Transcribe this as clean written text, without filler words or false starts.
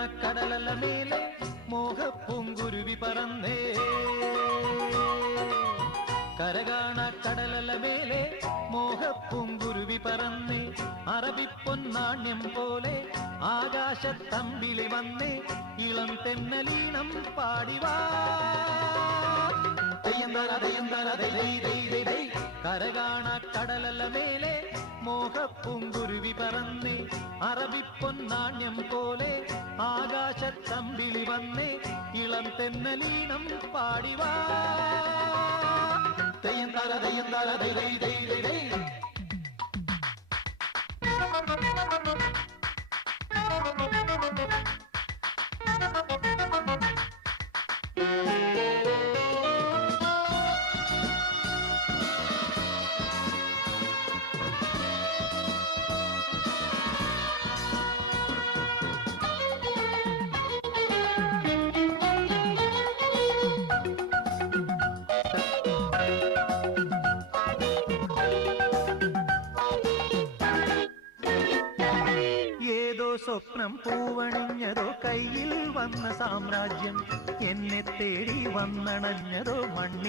കരകാണ കടലല മേലെ മോഹപ്പൂങ്കുരുവി പറന്നേ കരകാണ കടലല മേലെ മോഹപ്പൂങ്കുരുവി പറന്നേ അറബിപ്പൊന്നാണ്യം പോലെ ആകാശത്തമ്പിളി വന്നേ ഇളം തെന്നലീണം പാടിവാ കരകാണ കടലല മേലെ മോഹപ്പൂങ്കുരുവി പറന്നേ അറബിപ്പൊന്നാണ്യം പോലെ ആകാശത്തമ്പിളി വന്നേ ഇളം തെന്നലീണം പാടിവാ തെയ്യന്താര തെയ്യന്താര ദൈ ദൈ ദൈ ദൈ ദൈ. സ്വപ്നം പൂവണിഞ്ഞതോ കയ്യിൽ വന്ന സാമ്രാജ്യം എന്നെ തേടി വന്നണഞ്ഞതോ മണ്ണിൽ